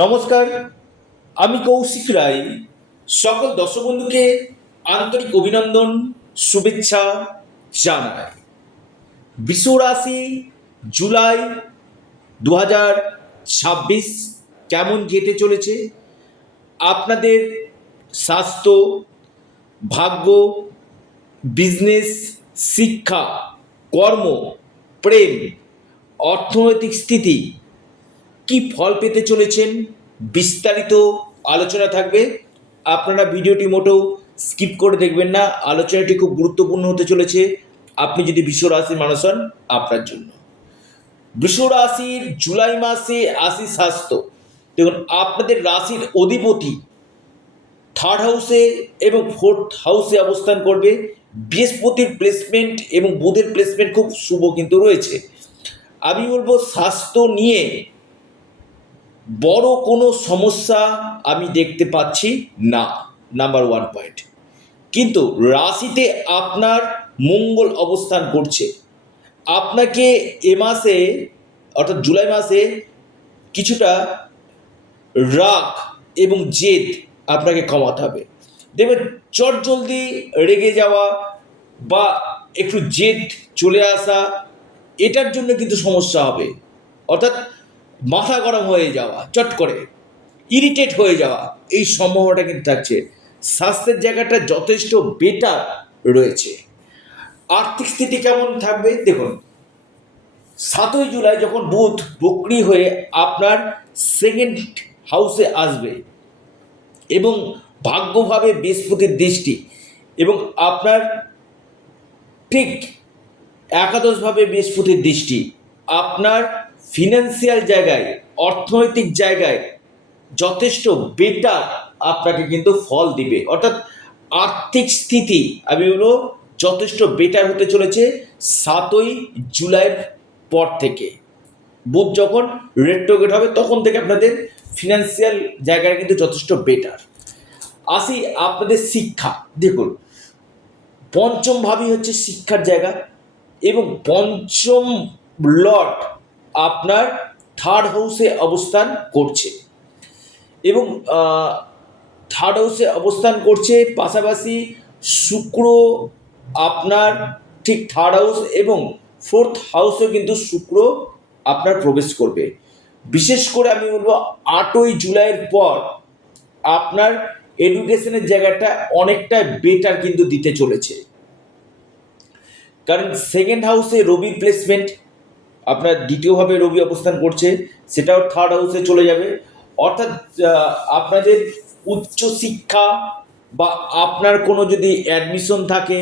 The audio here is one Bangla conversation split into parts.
নমস্কার, আমি কৌশিক রায়। সকল দর্শক বন্ধুকে আন্তরিক অভিনন্দন, শুভেচ্ছা জানাই। বৃষ রাশি জুলাই 2026 কেমন যেতে চলেছে? আপনাদের স্বাস্থ্য, ভাগ্য, বিজনেস, শিক্ষা, কর্ম, প্রেম, অর্থনৈতিক স্থিতি কি ফল পেতে চলেছেন, বিস্তারিত আলোচনা থাকবে। আপনারা ভিডিওটি মোটেও স্কিপ করে দেখবেন না, আলোচনাটি খুব গুরুত্বপূর্ণ হতে চলেছে আপনি যদি বৃষ রাশির মানুষ হন আপনার জন্য। বৃষ রাশির জুলাই মাসে আসি স্বাস্থ্য। দেখুন, আপনাদের রাশির অধিপতি থার্ড হাউসে এবং ফোর্থ হাউসে অবস্থান করবে। বৃহস্পতির প্লেসমেন্ট এবং বুধের প্লেসমেন্ট খুব শুভ কিন্তু রয়েছে। আমি বলবো স্বাস্থ্য নিয়ে বড় কোনো সমস্যা আমি দেখতে পাচ্ছি না, নাম্বার ওয়ান পয়েন্ট। কিন্তু রাশিতে আপনার মঙ্গল অবস্থান করছে। আপনাকে এ মাসে অর্থাৎ জুলাই মাসে কিছুটা রাগ এবং জেদ আপনাকে কমাতে হবে। দেখবেন চটজলদি রেগে যাওয়া বা একটু জেদ চলে আসা, এটার জন্য কিন্তু সমস্যা হবে। অর্থাৎ মাথা গরম হয়ে যাওয়া, চট করে ইরিটেট হয়ে যাওয়া, এই সম্ভাবনাটা কিন্তু থাকছে। স্বাস্থ্যের জায়গাটা যথেষ্ট বেটার রয়েছে। আর্থিক স্থিতি কেমন থাকবে দেখুন, 7ই জুলাই যখন বুধ বক্রি হয়ে আপনার সেকেন্ড হাউসে আসবে এবং ভাগ্যভাবে বৃহস্পতির দৃষ্টি এবং আপনার ঠিক একাদশভাবে বৃহস্পতির দৃষ্টি আপনার ফিনান্সিয়াল জায়গায়, অর্থনৈতিক জায়গায় যথেষ্ট বেটার আপনাকে কিন্তু ফল দিবে। অর্থাৎ আর্থিক স্থিতি আমি বলবো যথেষ্ট বেটার হতে চলেছে 7ই জুলাইয়ের পর থেকে। বুধ যখন রেট্রোগেট হবে তখন থেকে আপনাদের ফিনান্সিয়াল জায়গায় কিন্তু যথেষ্ট বেটার। আসি আপনাদের শিক্ষা। দেখুন, পঞ্চম ভাবই হচ্ছে শিক্ষার জায়গা এবং পঞ্চম লর্ড আপনার থার্ড হাউসে অবস্থান করছে এবং থার্ড হাউসে অবস্থান করছে। পাশাপাশি শুক্র আপনার ঠিক থার্ড হাউস এবং ফোর্থ হাউসেও কিন্তু শুক্র আপনার প্রবেশ করবে। বিশেষ করে আমি বলবো 8ই জুলাইয়ের পর আপনার এডুকেশনের জায়গাটা অনেকটা বেটার কিন্তু দিতে চলেছে। কারণ সেকেন্ড হাউসে রবির প্লেসমেন্ট, আপনার দ্বিতীয়ভাবে রবি অবস্থান করছে, সেটাও থার্ড হাউসে চলে যাবে। অর্থাৎ আপনাদের উচ্চশিক্ষা বা আপনার কোনো যদি অ্যাডমিশন থাকে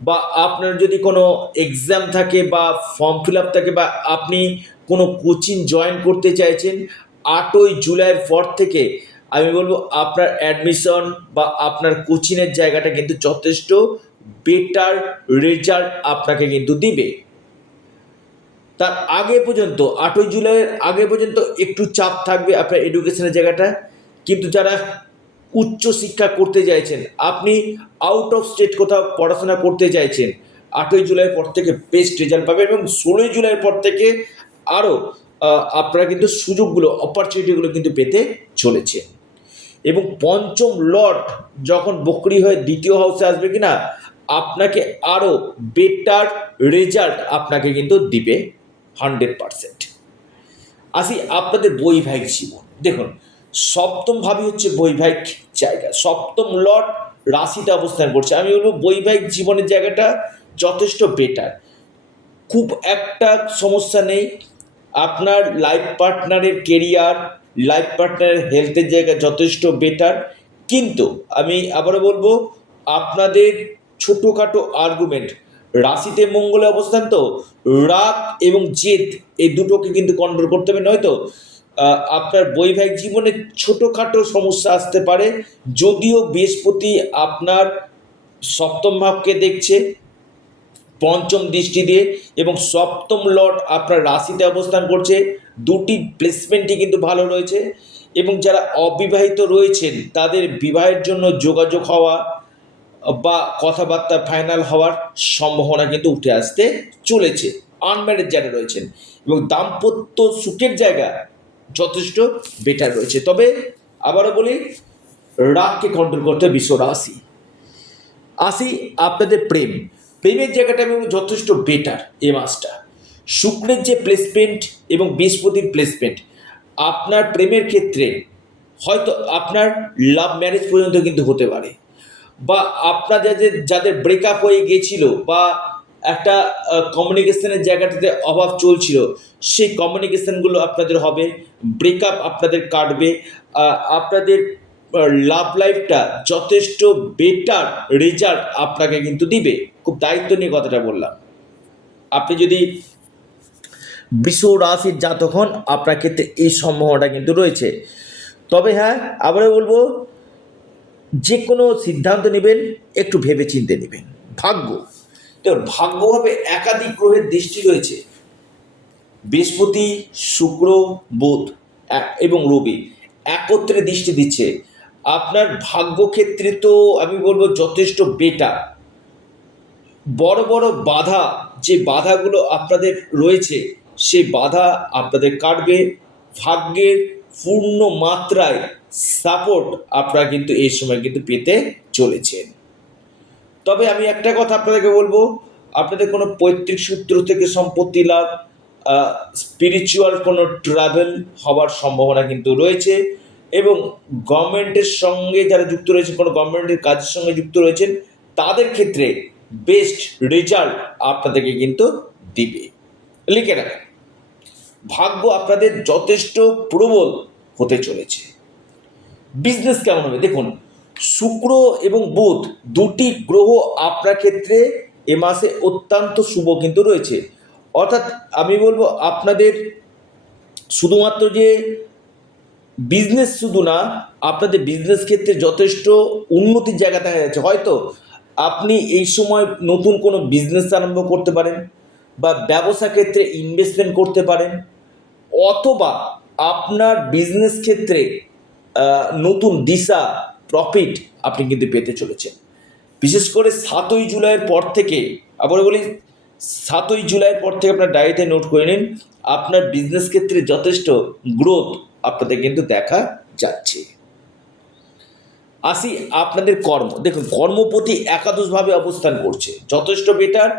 বা আপনার যদি কোনো এক্সাম থাকে বা ফর্ম ফিল আপ থাকে বা আপনি কোনো কোচিং জয়েন করতে চাইছেন, 8ই জুলাইয়ের পর থেকে আমি বলবো আপনার অ্যাডমিশন বা আপনার কোচিংয়ের জায়গাটা কিন্তু যথেষ্ট বেটার রেজাল্ট আপনাকে কিন্তু দিবে। তার আগে পর্যন্ত 8ই জুলাইয়ের আগে পর্যন্ত একটু চাপ থাকবে আপনার এডুকেশনের জায়গাটা। কিন্তু যারা উচ্চ শিক্ষা করতে চাইছেন, আপনি আউট অফ স্টেট কোথাও পড়াশোনা করতে চাইছেন, 8ই জুলাইয়ের পর থেকে বেস্ট রেজাল্ট পাবে এবং 16ই জুলাইয়ের পর থেকে আরও আপনারা কিন্তু সুযোগগুলো, অপরচুনিটিগুলো কিন্তু পেতে চলেছে। এবং পঞ্চম লর্ড যখন বকরি হয়ে দ্বিতীয় হাউসে আসবে কিনা, আপনাকে আরও বেটার রেজাল্ট আপনাকে কিন্তু দিবে 100%। আসি আপনাদের বৈবাহিক জীবন। দেখুন, সপ্তম ভাবই হচ্ছে বৈবাহিক জায়গা, সপ্তম লর্ড রাশিতে অবস্থান করছে। আমি বলবো বৈবাহিক জীবনের জায়গাটা যথেষ্ট বেটার, খুব একটা সমস্যা নেই। আপনার লাইফ পার্টনারের কেরিয়ার, লাইফ পার্টনারের হেলথের জায়গা যথেষ্ট বেটার। কিন্তু আমি আবারও বলবো আপনাদের ছোটোখাটো আর্গুমেন্ট, রাশিতে মঙ্গলে অবস্থান তো, রাগ এবং জেদ এই দুটোকে কিন্তু কন্ট্রোল করতে হবে, নয়তো আপনার বৈবাহিক জীবনে ছোটোখাটো সমস্যা আসতে পারে। যদিও বৃহস্পতি আপনার সপ্তম ভাবকে দেখছে পঞ্চম দৃষ্টি দিয়ে এবং সপ্তম লর্ড আপনার রাশিতে অবস্থান করছে, দুটি প্লেসমেন্টই কিন্তু ভালো রয়েছে। এবং যারা অবিবাহিত রয়েছেন তাদের বিবাহের জন্য যোগাযোগ হওয়া বা কথাবার্তা ফাইনাল হওয়ার সম্ভাবনা কিন্তু উঠে আসতে চলেছে আনম্যারিড যারা রয়েছেন। এবং দাম্পত্য সুখের জায়গা যথেষ্ট বেটার রয়েছে। তবে আবারও বলি, রাগকে কন্ট্রোল করতে হবে বৃষ রাশি। আসি আপনাদের প্রেমের জায়গাটা আমি বলবো যথেষ্ট বেটার এ মাসটা। শুক্রের যে প্লেসমেন্ট এবং বৃহস্পতির প্লেসমেন্ট আপনার প্রেমের ক্ষেত্রে হয়তো আপনার লাভ ম্যারেজ পর্যন্ত কিন্তু হতে পারে, বা আপনাদের যাদের ব্রেকআপ হয়ে গিয়েছিল বা একটা কমিউনিকেশনের জায়গাটাতে অভাব চলছিল, সেই কমিউনিকেশনগুলো আপনাদের হবে, ব্রেকআপ আপনাদের কাটবে, আপনাদের লাভ লাইফটা যথেষ্ট বেটার রেজাল্ট আপনাকে কিন্তু দিবে। খুব দায়িত্ব নিয়ে কথাটা বললাম। আপনি যদি বৃষ রাশির জাতক হন, আপনার ক্ষেত্রে এই সম্ভাবনাটা কিন্তু রয়েছে। তবে হ্যাঁ, আবারও বলবো, যে কোনো সিদ্ধান্ত নেবেন একটু ভেবে চিন্তে নেবেন। ভাগ্যভাবে একাধিক গ্রহের দৃষ্টি রয়েছে, বৃহস্পতি, শুক্র, বুধ এবং রবি একত্রে দৃষ্টি দিচ্ছে। আপনার ভাগ্যক্ষেত্রে তো আমি বলবো যথেষ্ট বেটার। বড় বড় বাধা, যে বাধাগুলো আপনাদের রয়েছে, সেই বাধা আপনাদের কাটবে। ভাগ্যের পূর্ণ মাত্রায় সাপোর্ট আপনারা কিন্তু এই সময় কিন্তু পেতে চলেছেন। তবে আমি একটা কথা আপনাদেরকে বলবো, আপনাদের কোনো পৈতৃক সূত্র থেকে সম্পত্তি লাভ, স্পিরিচুয়াল কোনো ট্রাভেল হওয়ার সম্ভাবনা কিন্তু রয়েছে, এবং গভর্নমেন্টের সঙ্গে যারা যুক্ত রয়েছে, কোনো গভর্নমেন্টের কাজের সঙ্গে যুক্ত রয়েছেন, তাদের ক্ষেত্রে বেস্ট রেজাল্ট আপনাদেরকে কিন্তু দিবে। লিখে রাখেন, ভাগ্য আপনাদের যথেষ্ট প্রবল হতে চলেছে। বিজনেস কেমন হবে দেখুন, শুক্র এবং বুধ দুটি গ্রহ আপনার ক্ষেত্রে এ মাসে অত্যন্ত শুভ কিন্তু রয়েছে। অর্থাৎ আমি বলবো আপনাদের শুধুমাত্র যে বিজনেস শুধু না, আপনাদের বিজনেস ক্ষেত্রে যথেষ্ট উন্নতির জায়গা দেখা যাচ্ছে। হয়তো আপনি এই সময় নতুন কোনো বিজনেস আরম্ভ করতে পারেন, বা ব্যবসা ক্ষেত্রে ইনভেস্টমেন্ট করতে পারেন, অথবা আপনার বিজনেস ক্ষেত্রে নতুন দিশা, প্রফিট আপনি কিন্তু পেতে চলেছেন। বিশেষ করে 7ই জুলাইয়ের পর থেকে, আবার বলি 7ই জুলাইয়ের পর থেকে আপনার ডায়েরিতে নোট করে নিন, আপনার বিজনেস ক্ষেত্রে যথেষ্ট গ্রোথ আপনাদের কিন্তু দেখা যাচ্ছে। আসি আপনাদের কর্ম, দেখুন কর্মপতি একাদশভাবে অবস্থান করছে, যথেষ্ট বেটার।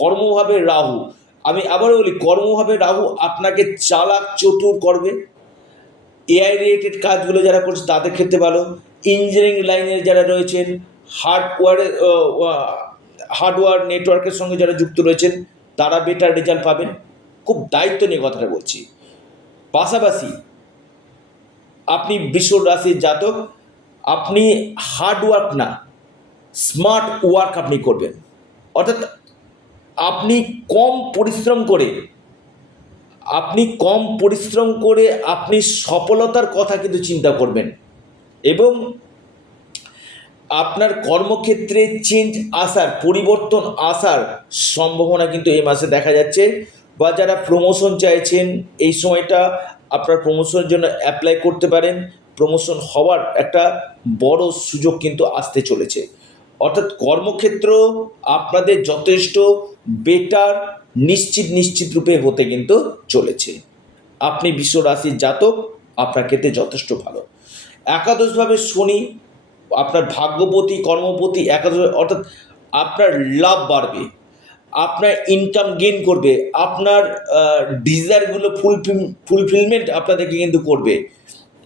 কর্মভাবে রাহু, আমি আবারও বলি, কর্মভাবে রাহু আপনাকে চালাক চতুর করবে। এআই রিলেটেড কাজগুলো যারা করছে তাদের ক্ষেত্রে ভালো। ইঞ্জিনিয়ারিং লাইনের যারা রয়েছেন, হার্ডওয়্যার নেটওয়ার্কের সঙ্গে যারা যুক্ত রয়েছেন, তারা বেটার রেজাল্ট পাবেন। খুব দায়িত্ব নিয়ে কথাটা বলছি। পাশাপাশি আপনি বৃষ রাশির জাতক, আপনি হার্ডওয়ার্ক না, স্মার্ট ওয়ার্ক আপনি করবেন। অর্থাৎ আপনি কম পরিশ্রম করে আপনি সফলতার কথা কিন্তু চিন্তা করবেন, এবং আপনার কর্মক্ষেত্রে চেঞ্জ আসার, পরিবর্তন আসার সম্ভাবনা কিন্তু এই মাসে দেখা যাচ্ছে। বা যারা প্রমোশন চাইছেন, এই সময়টা আপনার প্রমোশনের জন্য অ্যাপ্লাই করতে পারেন। প্রমোশন হওয়ার একটা বড় সুযোগ কিন্তু আসতে চলেছে। অর্থাৎ কর্মক্ষেত্র আপনাদের যথেষ্ট বেটার, নিশ্চিত রূপে হতে কিন্তু চলেছে। আপনি বৃষ রাশির জাতক, আপনার ক্ষেত্রে যথেষ্ট ভালো। একাদশভাবে শনি আপনার ভাগ্যপতি, কর্মপতি একাদশ, অর্থাৎ আপনার লাভ বাড়বে, আপনার ইনকাম গেইন করবে, আপনার ডিজায়ারগুলো ফুলফিলমেন্ট আপনাদেরকে কিন্তু করবে,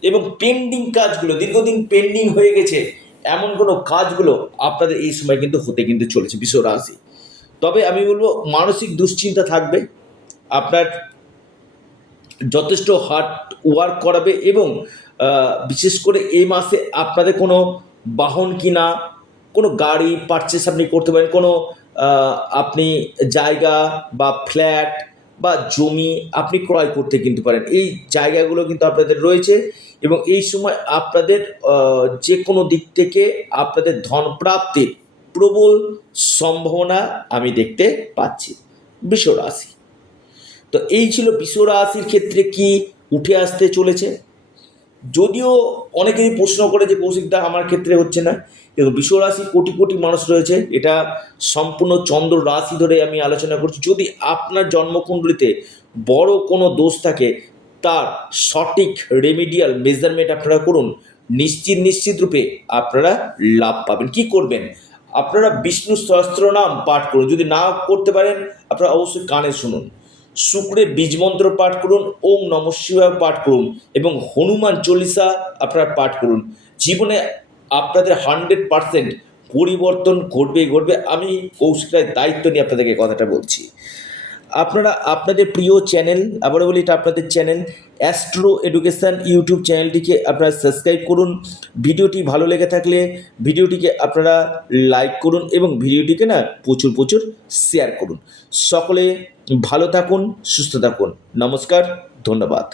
এবং পেন্ডিং কাজগুলো, দীর্ঘদিন পেন্ডিং হয়ে গেছে এমন কোনো কাজগুলো আপনাদের এই সময় কিন্তু হতে কিন্তু চলেছে বৃষ রাশি। তবে আমি বলবো মানসিক দুশ্চিন্তা থাকবে, আপনার যথেষ্ট হার্ড ওয়ার্ক করাবে, এবং বিশেষ করে এই মাসে আপনাদের কোনো বাহন কিনা, কোনো গাড়ি পারচেস আপনি করতে পারেন, কোনো আপনি জায়গা বা ফ্ল্যাট বা জমি আপনি ক্রয় করতে কিন্তু পারেন। এই জায়গাগুলো কিন্তু আপনাদের রয়েছে, এবং এই সময় আপনাদের যে কোনো দিক থেকে আপনাদের ধন প্রাপ্তির প্রবল সম্ভাবনা আমি দেখতে পাচ্ছি বৃষ রাশি। তো এই ছিল বৃষ রাশির ক্ষেত্রে কি উঠে আসতে চলেছে। যদিও অনেকেই প্রশ্ন করে যে কৌশিকদা আমার ক্ষেত্রে হচ্ছে না, কিন্তু বৃষ রাশি কোটি কোটি মানুষ রয়েছে, এটা সম্পূর্ণ চন্দ্র রাশি ধরে আমি আলোচনা করছি। যদি আপনার জন্মকুণ্ডলিতে বড় কোনো দোষ থাকে, তার সঠিক রেমিডিয়াল মেজারমেন্ট আপনারা করুন, নিশ্চিত রূপে আপনারা লাভ পাবেন। কি করবেন? আপনারা বিষ্ণু সহস্রনাম পাঠ করুন, যদি না করতে পারেন আপনারা অবশ্যই কানে শুনুন। শুক্রের বীজ মন্ত্র পাঠ করুন, ওম নমঃ শিবায় পাঠ করুন এবং হনুমান চল্লিশা আপনারা পাঠ করুন। জীবনে আপনাদের 100% পরিবর্তন ঘটবে। আমি কৌশিক রায় দায়িত্ব নিয়ে আপনাদেরকে কথাটা বলছি। আপনারা আপনাদের প্রিয় চ্যানেল, আবারও বলি এটা আপনাদের চ্যানেল অ্যাস্ট্রো এডুকেশান ইউটিউব চ্যানেলটিকে আপনারা সাবস্ক্রাইব করুন। ভিডিওটি ভালো লেগে থাকলে ভিডিওটিকে আপনারা লাইক করুন এবং ভিডিওটিকে না প্রচুর শেয়ার করুন। সকলে ভালো থাকুন, সুস্থ থাকুন। নমস্কার, ধন্যবাদ।